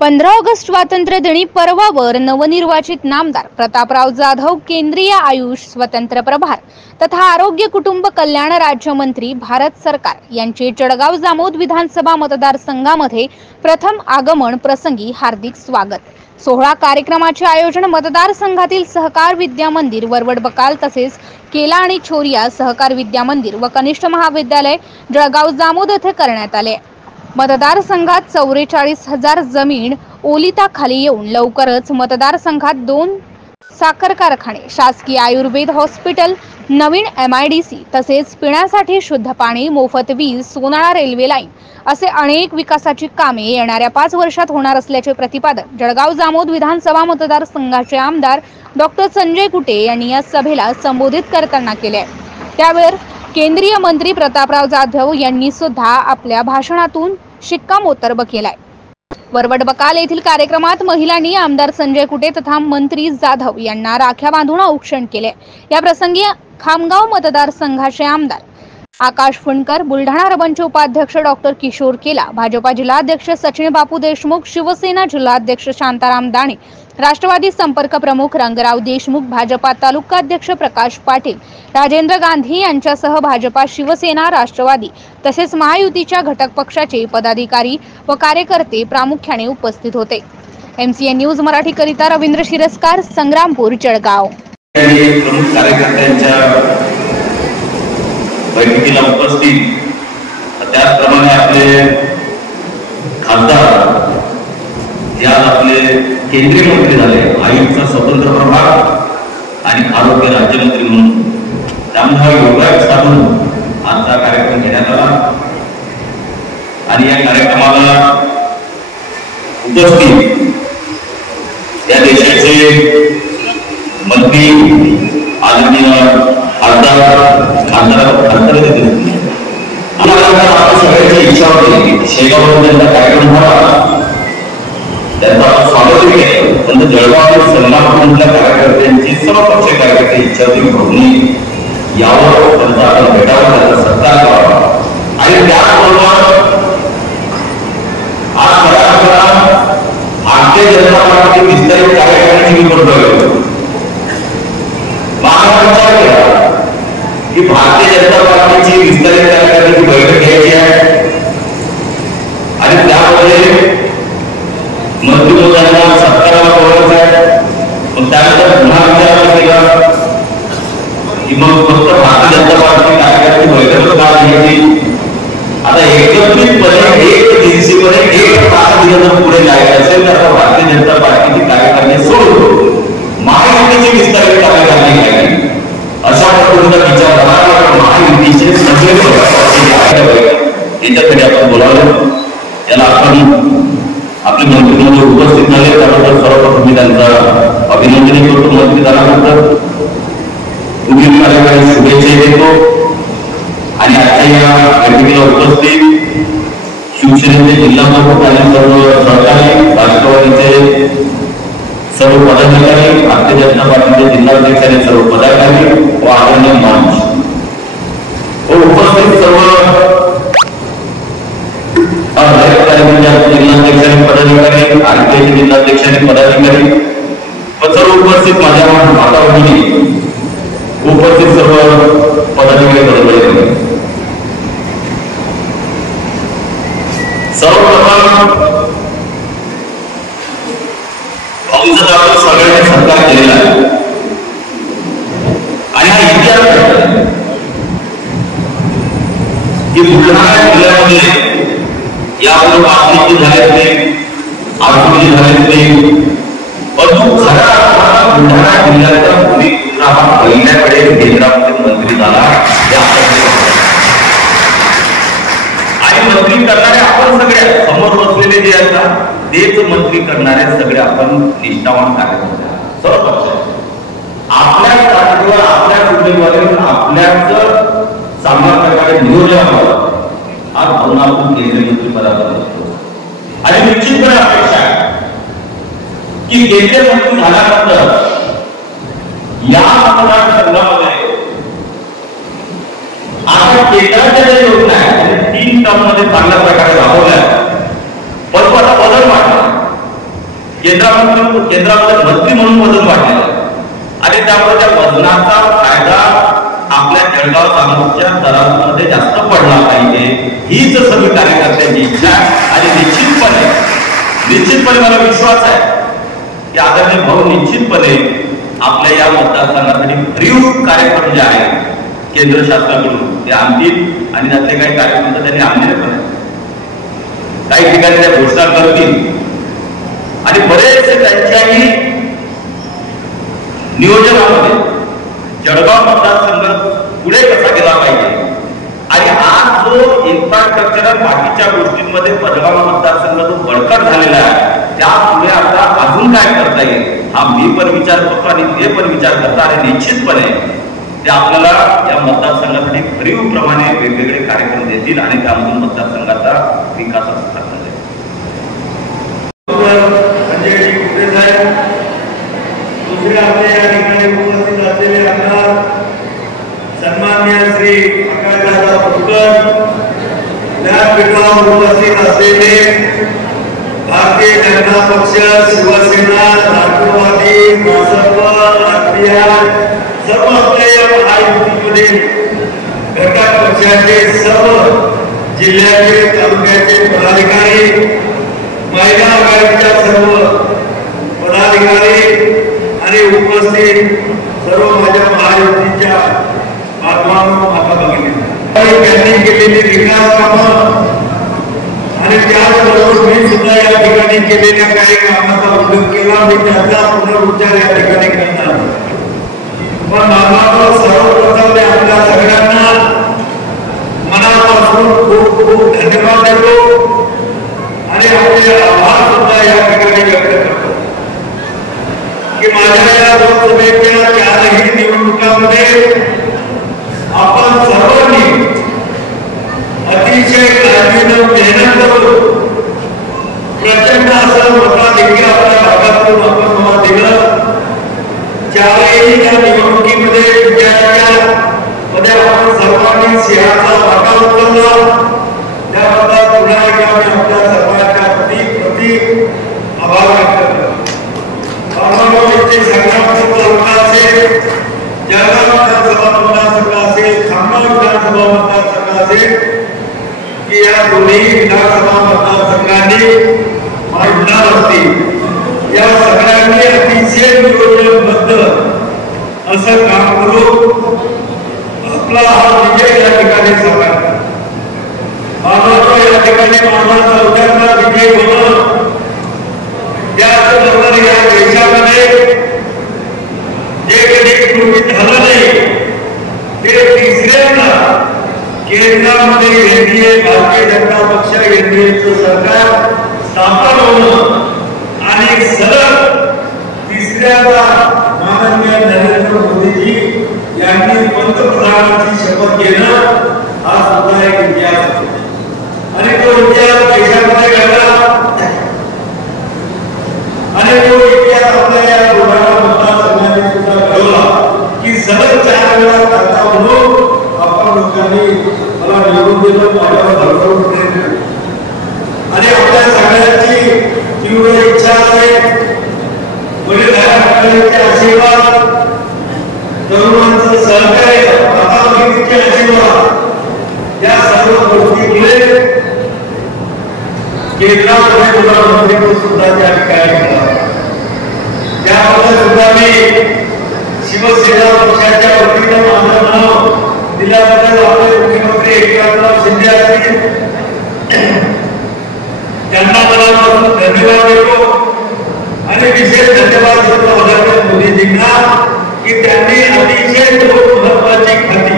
15 August स्वातंत्र्य दिनी पर्वावर नवनिर्वाचित नामदार प्रतापराव जाधव, केंद्रीय आयुष स्वतंत्र प्रभार तथा आरोग्य कुटुंब कल्याण राज्यमंत्री भारत सरकार यांचे जळगाव जामोद विधानसभा मतदारसंघामध्ये प्रथम आगमन प्रसंगी हार्दिक स्वागत. सोहळा कार्यक्रमाचे आयोजन मतदारसंघातील सहकार विद्या मंदिर वरवड बकाल तसेच केला आणि छोरिया सहकार विद्या मंदिर व कनिष्ठ महाविद्यालय जळगाव जामोद येथे करण्यात आले. मतदारसंघात 44,000 जमीन ओलिताखाली येऊन लवकरच मतदारसंघात 2 साखर कारखाने, शासकीय आयुर्वेद हॉस्पिटल, नवीन MIDC तसेच पिण्यासाठी शुद्ध पाणी, मोफत वीज, सोनाळा रेल्वे लाईन असे अनेक विकासाची कामे येणाऱ्या 5 वर्षात होणार असल्याचे प्रतिपादन जळगाव जामोद विधानसभा मतदारसंघाचे आमदार डॉक्टर संजय कुटे यांनी या सभेला संबोधित करताना केले. त्यावर केंद्रीय मंत्री प्रतापराव जाधव यांनी सुद्धा आपल्या भाषणातून शिक्कामोर्तब केलाय. वरवड बकाल येथील कार्यक्रमात महिलांनी आमदार संजय कुटे तथा मंत्री जाधव यांना राख्या बांधून औक्षण केले. या प्रसंगी खामगाव मतदारसंघाचे आमदार आकाश फुंडकर, बुलढाणा रबनचे उपाध्यक्ष डॉक्टर किशोर केला, भाजपा जिल्हाध्यक्ष सचिन बापू देशमुख, शिवसेना जिल्हाध्यक्ष शांताराम दाणे, राष्ट्रवादी संपर्क प्रमुख रंगराव देशमुख, भाजपा तालुकाध्यक्ष प्रकाश पाटील, राजेंद्र गांधी यांच्यासह भाजपा, शिवसेना, राष्ट्रवादी तसेच महायुतीच्या घटक पक्षाचे पदाधिकारी व कार्यकर्ते प्रामुख्याने उपस्थित होते. MCN न्यूज मराठी करिता रवींद्र शिरस्कार, संग्रामपूर, जळगाव. प्रमुख कार्यकर्त्यांच्या बैठकीला उपस्थित, त्याचप्रमाणे आपले खासदार या आपले केंद्रीय मंत्री झाले, आयुषचा स्वतंत्र प्रभार आणि आरोग्य राज्यमंत्री म्हणून त्यामुळे योगायोग साधून आजचा कार्यक्रम घेण्यात आला. आणि या कार्यक्रमाला उपस्थित या देशाचे मंत्री आदरणीय खासदार सगळ्यांची इच्छा होती की शेगाव त्यांचा कार्यक्रम व्हावा, त्यांचा स्वागत केले. पण जळगाव संग्रामपूरमधल्या कार्यकर्त्यांची सर्व पक्ष कार्यकर्ते इच्छा होती म्हणून यावर त्यांचा आपण भेटावा, त्यांचा सत्कार करावा. आणि त्याचबरोबर आज भारतीय जनता पार्टी विस्तारित कार्यकारिणीची निवड झाली. विचार केला की भारतीय जनता पार्टीची विस्तारित कार्यकारिणीची बैठक घ्यायची आहे आणि त्यामध्ये मंत्री महोदयांना सत्काराला बोलायचं आहे. मग त्यानंतर पुन्हा विचार केला की मग फक्त भारतीय जनता पार्टी कार्यकारिणीची बैठक का घ्यायची. आता एकत्रितपणे एक दिवशीमध्ये एक तास दिवस पुढे जायचं असेल तर आता भारतीय जनता पार्टीची कार्यकारिणी सोडून महायुतीची विस्तारित कार्यकारिणी घ्यावी अशा पद्धतीचा विचार झाला. महायुतीचे सगळे याच्याकडे आपण बोलावलं. त्याला आपण आपले मंत्री महोदय उपस्थित झाले त्याबद्दल सर्वप्रथम मी त्यांचं अभिनंदन करतो. मंत्री झाल्यानंतर पुढील कार्यक्रमाला शुभेच्छा देतो. आणि आजच्या या बैठकीला उपस्थित शिवसेनेचे जिल्हा प्रमुख आणि सर्व सहकारी, राष्ट्रवादीचे सर्व पदाधिकारी, भारतीय जनता पार्टीचे जिल्हाध्यक्ष आणि सर्व पदाधिकारी व आदरणीय मंच व उपस्थित सर्व जिल्हाध्यक्ष आणि पदाधिकारी, आरपीआयचे जिल्हाध्यक्ष आणि पदाधिकारी व सर्व उपस्थित माझ्या माता भगिनी, उपस्थित सर्व पदाधिकारी पदाधिकारी, सर्वप्रथम भाऊचा आपण सगळ्यांनी सत्कार केलेला आहे. आणि हा इतिहास की बुलढाणा जिल्ह्यामध्ये यापूर्वी बातमी झालेच नाही, आरोग्य झालेच नाही, परंतु खरा बुलढाणा जिल्ह्याचा भूमिपुत्र हा पहिल्याकडे केंद्रामध्ये मंत्री झाला. आणि मंत्री करणारे आपण सगळे समोर बसलेले जे असतात तेच मंत्री करणारे सगळे आपण निष्ठावान कार्यकर्ते सर्व पक्ष आपल्या जागेवर आपल्याच उमेदवारीवर आपल्याच सामर्थ्याकडे नियोजनावर आज भावना आपण केंद्रीय मंत्री पदावर असतो. आणि निश्चितपणे अपेक्षा आहे की केंद्रीय मंत्री झाल्यानंतर या मतदारसंघामध्ये आता केंद्राच्या ज्या योजना आहेत 3 टर्म मध्ये चांगल्या प्रकारे राबवल्या, परंतु आता बदल वाटला केंद्रामध्ये मंत्री म्हणून वजन वाढलेलं आहे आणि त्यामुळे त्या वजनाचा फायदा आपल्या जळगाव तालुक्याच्या तराजूमध्ये जास्त पडला पाहिजे हीच सर्व कार्यकर्त्यांची इच्छा आहे. आणि निश्चितपणे मला विश्वास आहे की आदरणीय भाऊ निश्चितपणे आपल्या या मतदारसंघासाठी भरीव कार्यक्रम जे आहे केंद्र शासनाकडून ते आणतील आणि त्यातले काही कार्यक्रम तर त्यांनी आणलेले पण आहेत. काही ठिकाणी त्या घोषणा करतील आणि बरेचसे त्यांच्याही नियोजनामध्ये जळगाव मतदारसंघ पुढे कसा गेला पाहिजे आणि आज जो इन्फ्रास्ट्रक्चर बाकीच्या गोष्टींमध्ये जळगाव मतदारसंघ जो बळकट झालेला आहे त्यापुढे आता अजून काय करता येईल हा मी पण विचार करतो आणि ते पण विचार करतात आणि निश्चितपणे ते आपल्याला या मतदारसंघासाठी भरीव प्रमाणे वेगवेगळे कार्यक्रम देतील आणि त्यामधून मतदारसंघाचा विकास साधला जाईल. दुसरे आपल्या या ठिकाणी उपस्थित असलेले आमदार सन्माननीय श्री आकाशदादा फुटकर, व्यासपीठावर उपस्थित असलेले भारतीय जनता पक्ष, शिवसेना, राष्ट्रवादी, भाजप, राष्ट्रीय सर्व आपल्या महायुतीमधील घटक पक्षाचे सर्व जिल्ह्याचे तालुक्याचे पदाधिकारी, महिला आघाडीच्या सर्व पदाधिकारी आणि उपस्थित सर्व माझ्या महायुतीच्या बांधवांनो माता भगिनी, त्यांनी केलेली विकास कामं आणि त्याचबरोबर मी सुद्धा या ठिकाणी केलेल्या काही कामाचा उल्लेख केला. मी त्याचा पुनरुच्चार या ठिकाणी करणार. पण बांधवांनो, सर्वप्रथम आपल्या सगळ्यांना मनापासून खूप खूप धन्यवाद देतो आणि आपले आभार सुद्धा या ठिकाणी व्यक्त करतो की माझ्या या लोकसभेच्या चारही निवडणुकांमध्ये आपण सर्वांनी अतिशय काळजीनं मेहनत करून प्रचंड असं मताधिक्य आपल्या भागातून आपण मला दिलं. चारही त्या निवडणुकीमध्ये मध्ये आपण सर्वांनी सिंहाचा वाटा उचलला. त्याबद्दल पुन्हा एकदा मी आपल्या सर्वांच्या प्रति आभार व्यक्त करतो. इथे संग्रामपूर तालुका असेल, जळगाव विधानसभा मतदारसंघ असेल, खामगाव विधानसभा मतदारसंघ असेल की या दोन्ही विधानसभा मतदारसंघांनी मांडणार असतील या सगळ्यांनी अतिशय नियोजनबद्ध असं काम करून आपला हा विजय या ठिकाणी साकार या ठिकाणी माझा चौथ्यांदा विजय होणं. त्याचबरोबर या देशामध्ये जे कधी पूर्वी झालं नाही ते तिसऱ्यांदा केंद्रामध्ये एनडीए भारतीय जनता पक्ष एनडीएचं सरकार स्थापन होणं आणि सलग तिसऱ्यांदा माननीय नरेंद्र मोदीजी यांनी पंतप्रधानांची शपथ घेणं हा सुद्धा एक इतिहास आहे. आणि तो इतिहास देशामध्ये घडला आणि तो इतिहास आपल्या या बुलढाणा मतदारसंघाने सुद्धा घडवला की सलग 4 वेळा खाता म्हणून आपण लोकांनी मला निवडून दिलं, माझ्यावर भरभरून दिलं आणि आपल्या सगळ्यांची तीव्र इच्छा आहे. वडीलधाऱ्यांचे आशीर्वाद, तरुणांचं सहकार्य, माताभगिनीचे आशीर्वाद या सर्व गोष्टीमुळे केंद्रामध्ये प्रधानमंत्री सुद्धा त्या ठिकाणी त्याबद्दल सुद्धा मी शिवसेना पक्षाच्या वतीनं माझं नाव दिल्याबद्दल आपले मुख्यमंत्री एकनाथराव शिंदे असतील त्यांना मनापासून धन्यवाद देतो आणि विशेष धन्यवाद देतो आदरणीय मोदीजींना की त्यांनी अतिशय 2 महत्वाची खाती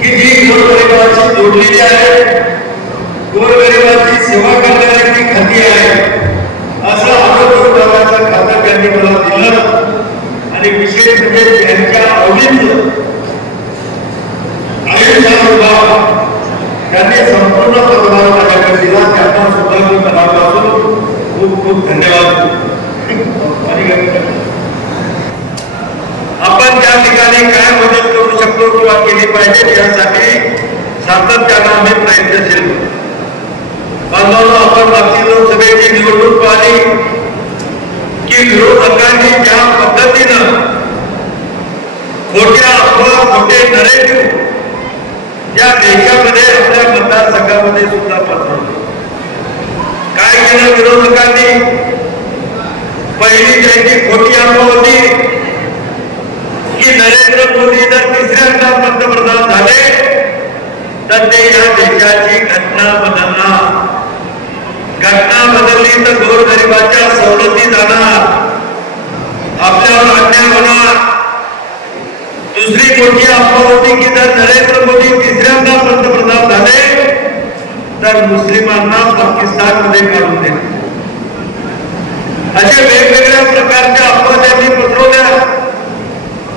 की जी गोरगरिबांशी जोडलेली आहे, गोरगरिबांची सेवा करणारी खाती आहे, असं आरोग्य विभागाचं खातं त्यांनी मला दिलं आणि विशेष म्हणजे त्यांच्या आवडीचं आयुष्याचा विभाग त्यांनी संपूर्ण पदभार माझ्याकडे दिला. त्यांना सुद्धा मी मनापासून खूप खूप धन्यवाद. आपण त्या ठिकाणी काय मदत करू शकतो किंवा केली पाहिजे यासाठी सातत्यानं आम्ही प्रयत्नशील. बांधवांनो, आपण मागची लोकसभेची निवडणूक पाहिली लोकांनी ज्या पद्धतीनं खोट्या अफवा खोटे नरेटिव्ह या देशामध्ये आपल्या मतदारसंघामध्ये सुद्धा पसरवले. काय केलं विरोधकांनी? पहिली त्यांची खोटी अफवा होती की नरेंद्र मोदी जर तिसऱ्यांदा पंतप्रधान झाले तर ते या देशाची घटना बदलणार. घटना बदलली तर गोरगरिबाच्या सवलती जाणार, आपल्यावर अन्याय होणार. दुसरी मोठी अफवा होती की जर नरेंद्र मोदी तिसऱ्यांदा पंतप्रधान झाले तर मुस्लिमांना पाकिस्तानमध्ये काढून देणार. अशा वेगवेगळ्या प्रकारच्या अफवा त्यांनी पसरवल्या.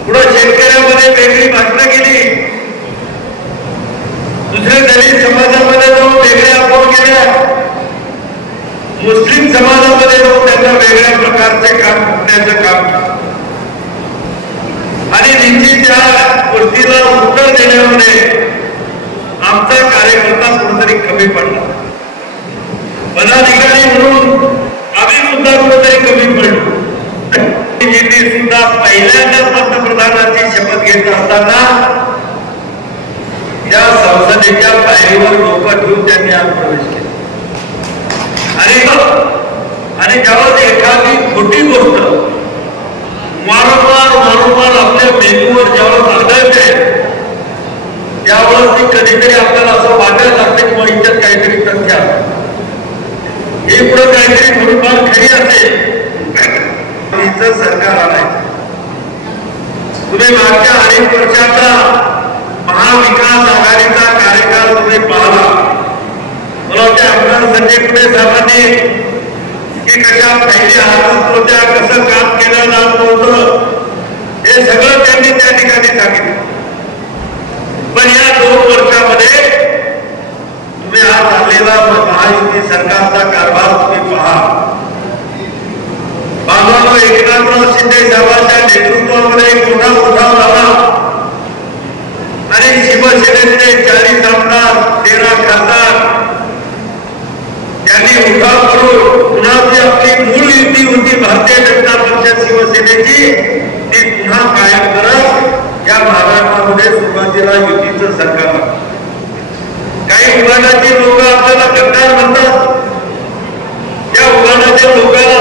पुढे शेतकऱ्यांमध्ये वेगळी भाषणं केली, दुसऱ्या दलित समाजामध्ये जाऊन वेगळ्या अफवा केल्या, मुस्लिम समाजामध्ये जाऊन त्यांना वेगळ्या प्रकारचे काम करण्याचं काम. आणि निश्चित त्या गोष्टीला उत्तर देण्यामध्ये आमचा कार्यकर्ता कुठेतरी कमी पडला. पदाधिकारी म्हणून आम्ही सुद्धा कुठेतरी कमी पडलो. सुद्धा पहिल्यांदा पंतप्रधानाची शपथ घेत असताना त्या संसदेच्या पायरीवर डोकं ठेवून त्यांनी आज प्रवेश केला. आणि ज्यावेळेस एखादी खोटी गोष्ट वारंवार आपल्या मेंदूवर ज्यावेळेस आढळते त्यावेळेस ती कधीतरी आपल्याला असं वाटायला लागतं किंवा इतर काहीतरी तथ्य हे पुढे काहीतरी थोडीफार खरी असेल. सरकार आलंय. तुम्ही मागच्या अनेक वर्षाचा महाविकास आघाडीचा कार्यकाळ तुम्ही पाहला. मला वाटते आमदार संजय कुटे साहेबांनी की कशा पहिल्या हातात होत्या, कसं काम केलं जात होतं हे सगळं त्यांनी त्या ठिकाणी सांगितलं. पण या 2 वर्षामध्ये तुम्ही आज झालेला महायुती सरकारचा कारभार तुम्ही पहा. बाबाराव एकनाथराव शिंदे साहेबांच्या नेतृत्वामध्ये मोठा उठाव झाला आणि शिवसेनेचे 40 आमदार 13 खासदार त्यांनी उठाव करून पुन्हा जी आपली मूळ युती होती भारतीय जनता पक्ष शिवसेनेची ती पुन्हा कायम करत या महाराष्ट्रामध्ये सुरुवातीला युतीचं सरकार. काही उभाटाची लोक आपल्याला गद्दार म्हणतात. त्या उभाटाच्या लोकांना